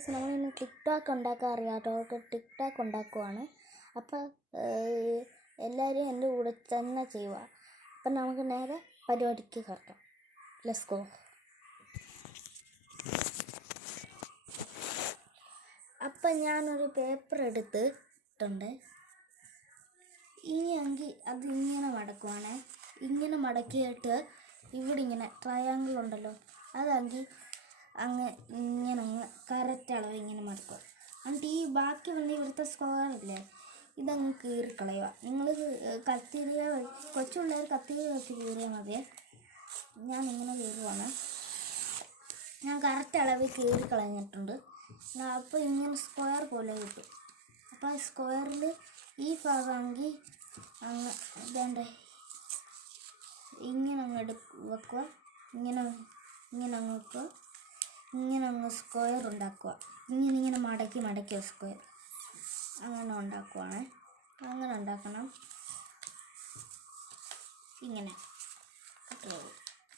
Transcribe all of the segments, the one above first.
Guys, നമ്മളിന്ന് TikTok ഉണ്ടാക്കാൻ അറിയാത്തവർക്ക് ടിക്ടോക്ക് ഉണ്ടാക്കുവാണ്. അപ്പോൾ എല്ലാവരും എൻ്റെ കൂടെ തന്നെ ചെയ്യുക. അപ്പം നമുക്ക് നേരെ പരിപാടിക്ക് കിടക്കാം. Let's go. അപ്പം ഞാനൊരു പേപ്പർ എടുത്തിട്ടുണ്ട്. ഇനിയെങ്കിൽ അത് ഇങ്ങനെ മടക്കുവാണേ. ഇങ്ങനെ മടക്കിയിട്ട് ഇവിടെ ഇങ്ങനെ ട്രയാങ്കിൾ ഉണ്ടല്ലോ, അതെങ്കിൽ ഇങ്ങനെ കറക്റ്റ് അളവ് ഇങ്ങനെ മടക്കുക. എന്നിട്ട് ഈ ബാക്കി വന്ന് ഇവിടുത്തെ സ്ക്വയറില്ലേ, ഇതങ്ങ് കീറിക്കളയുക. നിങ്ങൾ കത്തിരിയ കൊച്ചുപിള്ളേർ കത്തിരി വെച്ച് കീറിയാൽ മതിയേ. ഞാൻ ഇങ്ങനെ കീറുവാണ്. ഞാൻ കറക്റ്റ് അളവിൽ കീറിക്കളഞ്ഞിട്ടുണ്ട്. അപ്പോൾ ഇങ്ങനെ സ്ക്വയർ പോലെ കിട്ടും. അപ്പോൾ സ്ക്വയറിൽ ഈ ഭാഗമാണെങ്കിൽ അങ്ങ് ഇതേണ്ടേ ഇങ്ങനെ അങ്ങ് വെക്കുക. ഇങ്ങനെ അങ്ങ് വെക്കുക. ഇങ്ങനെ അങ്ങ് സ്ക്വയർ ഉണ്ടാക്കുക. ഇങ്ങനെ മടക്കി സ്ക്വയർ അങ്ങനെ ഉണ്ടാക്കുവാണ്. അങ്ങനെ ഉണ്ടാക്കണം. ഇങ്ങനെ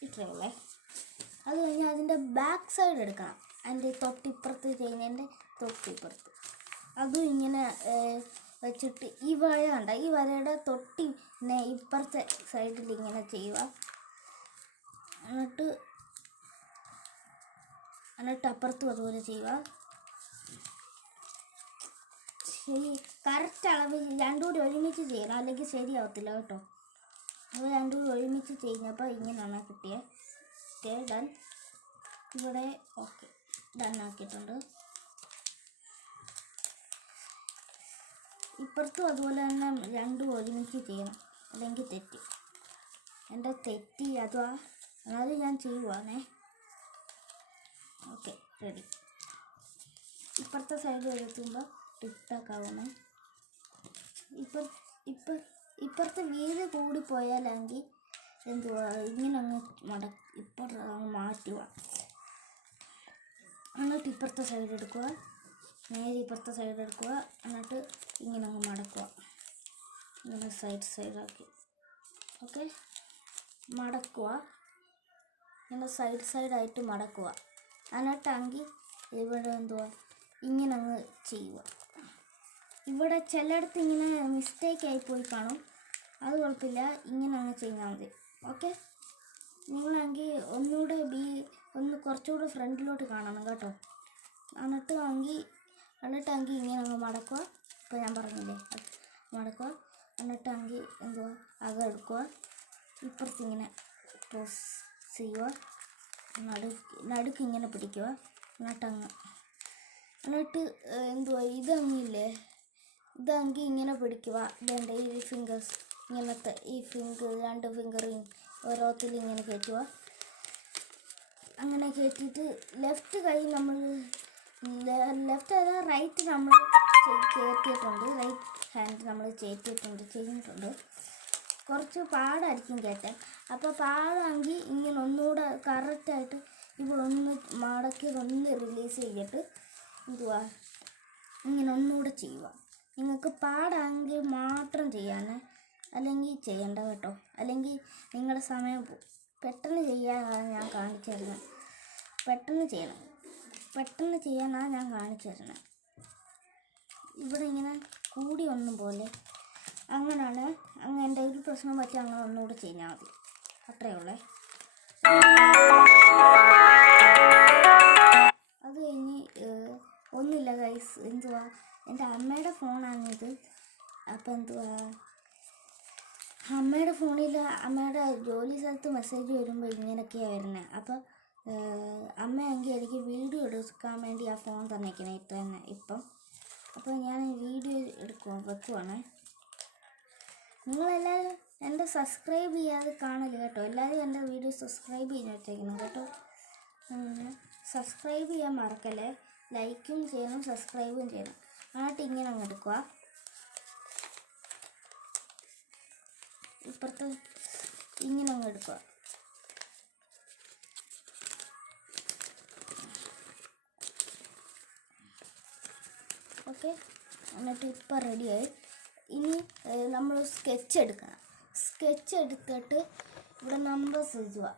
ഇത്രയുള്ളേ. അത് കഴിഞ്ഞ് അതിൻ്റെ ബാക്ക് സൈഡ് എടുക്കണം. അതിൻ്റെ തൊട്ടിപ്പുറത്ത് ചെയ്യുന്നതിൻ്റെ തൊട്ടിപ്പുറത്ത് അതും ഇങ്ങനെ വെച്ചിട്ട് ഈ വര കണ്ട, ഈ വരയുടെ തൊട്ടി ഇപ്പുറത്തെ സൈഡിൽ ഇങ്ങനെ ചെയ്യുക. എന്നിട്ട് അപ്പുറത്തും അതുപോലെ ചെയ്യുക. കറക്റ്റ് അളവ് രണ്ടും കൂടി ഒരുമിച്ച് ചെയ്യണം, അല്ലെങ്കിൽ ശരിയാവത്തില്ല കേട്ടോ. അപ്പോൾ രണ്ടും കൂടി ഒരുമിച്ച് ചെയ്യുന്നപ്പോൾ ഇങ്ങനെയാണ് കിട്ടിയത്. Okay, done. ഇവിടെ ഓക്കെ ഡൺ ആക്കിയിട്ടുണ്ട്. ഇപ്പുറത്തും അതുപോലെ തന്നെ രണ്ടും ഒരുമിച്ച് ചെയ്യണം, അല്ലെങ്കിൽ തെറ്റി. എൻ്റെ തെറ്റി അതാ, എന്നാലും ഞാൻ ചെയ്യുവാണേ. Okay, ready. ഇപ്പുറത്തെ സൈഡ് എടുത്തുമ്പോൾ ടിക്ടോക്ക് ആവുന്നേ. ഇപ്പുറത്തെ വീട് കൂടിപ്പോയാലെങ്കിൽ എന്തുവാ ഇങ്ങനെ അങ്ങ് ഇപ്പുറത്ത് അങ്ങ് മാറ്റുക. എന്നിട്ട് ഇപ്പുറത്തെ സൈഡ് എടുക്കുക, നേരെ ഇപ്പുറത്തെ സൈഡ് എടുക്കുക. എന്നിട്ട് ഇങ്ങനെ അങ്ങ് മടക്കുക. ഇങ്ങനെ സൈഡാക്കി. ഓക്കെ, മടക്കുക. ഇങ്ങനെ സൈഡായിട്ട് മടക്കുക. എന്നിട്ടാണെങ്കിൽ ഇവിടെ എന്തുവാ ഇങ്ങനെ അങ്ങ് ചെയ്യുക. ഇവിടെ ചിലയിടത്ത് ഇങ്ങനെ മിസ്റ്റേക്ക് ആയിപ്പോയി കാണും, അത് കുഴപ്പമില്ല. ഇങ്ങനെ അങ്ങ് ചെയ്താൽ മതി. ഓക്കെ, നിങ്ങളാണെങ്കിൽ ഒന്നുകൂടെ കുറച്ചുകൂടെ ഫ്രണ്ടിലോട്ട് കാണണം കേട്ടോ. എന്നിട്ടാണെങ്കിൽ ഇങ്ങനെ അങ്ങ് മടക്കുക. ഇപ്പോൾ ഞാൻ പറഞ്ഞില്ലേ, മടക്കുക. എന്നിട്ടാണെങ്കിൽ എന്തുവാ അതെടുക്കുക. ഇപ്പുറത്തിങ്ങനെ പ്രസ് ചെയ്യുക. നടുക്ക് ഇങ്ങനെ പിടിക്കുക. എന്നിട്ട് എന്തുവാ ഇതങ്ങില്ലേ, ഇതെങ്കിൽ ഇങ്ങനെ പിടിക്കുക. ഇതേണ്ട ഈ ഫിംഗേഴ്സ് ഇങ്ങനത്തെ ഈ രണ്ട് ഫിംഗറും ഓരോത്തിൽ ഇങ്ങനെ കയറ്റുക. അങ്ങനെ കയറ്റിയിട്ട് ലെഫ്റ്റ് കൈ നമ്മൾ ലെഫ്റ്റ് അല്ല റൈറ്റ് നമ്മൾ കയറ്റിയിട്ടുണ്ട്. റൈറ്റ് ഹാൻഡ് നമ്മൾ ചെയ്യുന്നുണ്ട്. കുറച്ച് പാടായിരിക്കും കയറ്റാൻ. അപ്പോൾ പാടാണെങ്കിൽ ഇങ്ങനെ ഒന്നുകൂടെ കറക്റ്റായിട്ട് ഇവിടെ ഒന്ന് മടക്കി ഒന്ന് റിലീസ് ചെയ്തിട്ട് എന്തുവാ ഇങ്ങനെ ഒന്നുകൂടെ ചെയ്യുക. നിങ്ങൾക്ക് പാടാണെങ്കിൽ മാത്രം ചെയ്യാനേ, അല്ലെങ്കിൽ ചെയ്യണ്ട കേട്ടോ. അല്ലെങ്കിൽ നിങ്ങളുടെ സമയം പോകും. പെട്ടെന്ന് ചെയ്യാനാണ് ഞാൻ കാണിച്ചു തരുന്നത്. പെട്ടെന്ന് ചെയ്യാനാണ് ഞാൻ കാണിച്ചു തരുന്നത്. ഇവിടെ ഇങ്ങനെ കൂടി ഒന്നും പോലെ അങ്ങനെയാണ്. എൻ്റെ ഒരു പ്രശ്നം പറ്റി അങ്ങനെ ഒന്നുകൂടെ ചെയ്താൽ മതി. അത്രയേ ഉള്ളേ. അത് കഴിഞ്ഞ് ഒന്നുമില്ല ഗൈസ്, എന്തുവാ എൻ്റെ അമ്മയുടെ ഫോണാണിത്. അപ്പം എന്തുവാ അമ്മയുടെ ഫോണിൽ അമ്മയുടെ ജോലി സ്ഥലത്ത് മെസ്സേജ് വരുമ്പോൾ ഇങ്ങനെയൊക്കെയാണ് വരുന്നത്. അപ്പോൾ അമ്മയെങ്കിൽ എനിക്ക് വീഡിയോ എടുക്കാൻ വേണ്ടി ആ ഫോൺ തന്നേക്കണേ ഇപ്പം. അപ്പോൾ ഞാൻ വീഡിയോ വെക്കുവാണ്. നിങ്ങളെല്ലാവരും എൻ്റെ സബ്സ്ക്രൈബ് ചെയ്യാതെ കാണല് കേട്ടോ. എല്ലാവരും എൻ്റെ വീഡിയോ സബ്സ്ക്രൈബ് ചെയ്യാൻ വെച്ചേക്കണം കേട്ടോ. സബ്സ്ക്രൈബ് ചെയ്യാൻ മറക്കല്ലേ. ലൈക്കും ചെയ്യണം, സബ്സ്ക്രൈബും ചെയ്യണം. എന്നിട്ട് ഇങ്ങനെ അങ്ങ് എടുക്കുക. ഇപ്പുറത്ത് ഇങ്ങനെ അങ്ങ് എടുക്കുക. ഓക്കെ, എന്നിട്ട് ഇപ്പം റെഡിയായി. ഇനി നമ്മൾ സ്കെച്ച് എടുക്കണം. സ്കെച്ച് എടുത്തിട്ട് ഇവിടെ നമ്പേഴ്സ് എഴുതുക.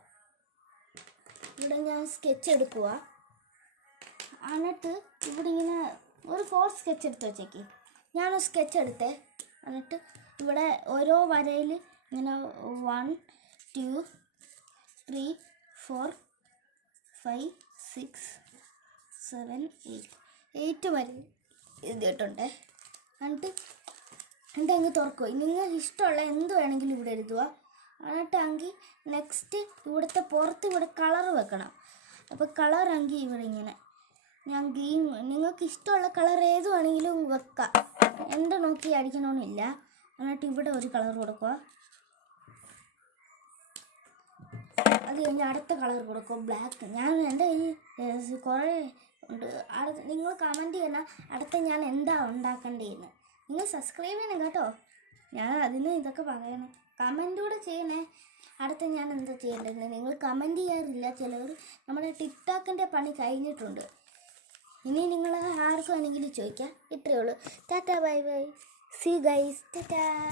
ഇവിടെ ഞാൻ സ്കെച്ച് എടുക്കുക. എന്നിട്ട് ഇവിടെ ഇങ്ങനെ ഒരു 4 സ്കെച്ച് എടുത്ത് വെച്ചേക്ക്. ഞാനൊരു സ്കെച്ച് എടുത്തേ. എന്നിട്ട് ഇവിടെ ഓരോ വരയിൽ ഇങ്ങനെ 1 2 3 4 5 6 7 8 വരെ എഴുതിയിട്ടുണ്ട്. എന്നിട്ട് അങ്ങ് തുറക്കുക. നിങ്ങൾക്ക് ഇഷ്ടമുള്ള എന്ത് വേണമെങ്കിലും ഇവിടെ എഴുതുക. എന്നിട്ടാണെങ്കിൽ നെക്സ്റ്റ് ഇവിടുത്തെ പുറത്ത് ഇവിടെ കളർ വെക്കണം. അപ്പോൾ കളറാണെങ്കിൽ ഇവിടെ ഇങ്ങനെ ഞാൻ ഗ്രീൻ, നിങ്ങൾക്ക് ഇഷ്ടമുള്ള കളർ ഏത് വേണമെങ്കിലും വെക്കാം, എൻ്റെ നോക്കി അടിക്കണമെന്നില്ല. എന്നിട്ട് ഇവിടെ ഒരു കളർ കൊടുക്കുക. അത് കഴിഞ്ഞ് അടുത്ത കളർ കൊടുക്കുക, ബ്ലാക്ക്. ഞാൻ എൻ്റെ ഈ കുറേ ഉണ്ട്. നിങ്ങൾ കമൻറ്റ് ചെയ്യണം അടുത്ത ഞാൻ എന്താ ഉണ്ടാക്കേണ്ടതെന്ന്. നിങ്ങൾ സബ്സ്ക്രൈബ് ചെയ്യണം കേട്ടോ. ഞാൻ അതിന് ഇതൊക്കെ പറയണം. കമൻറ്റ് കൂടെ ചെയ്യണേ അടുത്ത ഞാൻ എന്താ ചെയ്യേണ്ടതെന്ന്. നിങ്ങൾ കമൻറ്റ് ചെയ്യാറില്ല ചിലവർ. നമ്മുടെ ടിക്ടോക്കിൻ്റെ പണി കഴിഞ്ഞിട്ടുണ്ട്. ഇനി നിങ്ങൾ ആർക്കും വേണമെങ്കിലും ചോദിക്കാം. ഇത്രയേ ഉള്ളൂ. Tata bye bye. See guys. Tata.